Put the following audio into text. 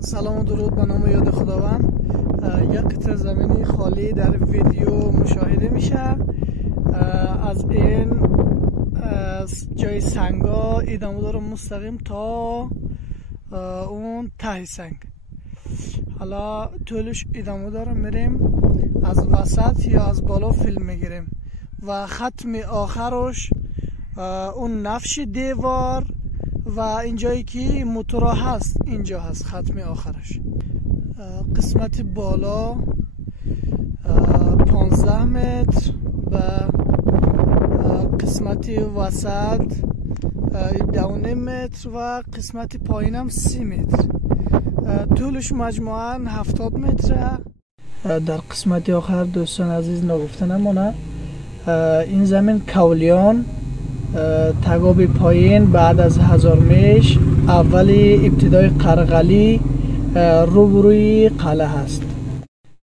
سلام و درود به نام یاد خداوند. یک قطعه زمینی خالی در ویدیو مشاهده میشه. از این جای سنگا ادامه داره مستقیم تا اون ته سنگ. حالا طولش ادامه داره، میریم از وسط یا از بالا فیلم میگیریم و ختم آخرش اون نفش دیوار و اینجایی که موتورا هست اینجا هست ختم آخرش. قسمت بالا 15 متر و قسمت وسط 17 متر و قسمت پایینم 30 متر. طولش مجموعاً 70 متره. در قسمت آخر دوستان عزیز نگفته نمونه، این زمین کولیان تگاب پایین بعد از هزارمیش اول ابتدای قرغلی روبروی قلعه هست.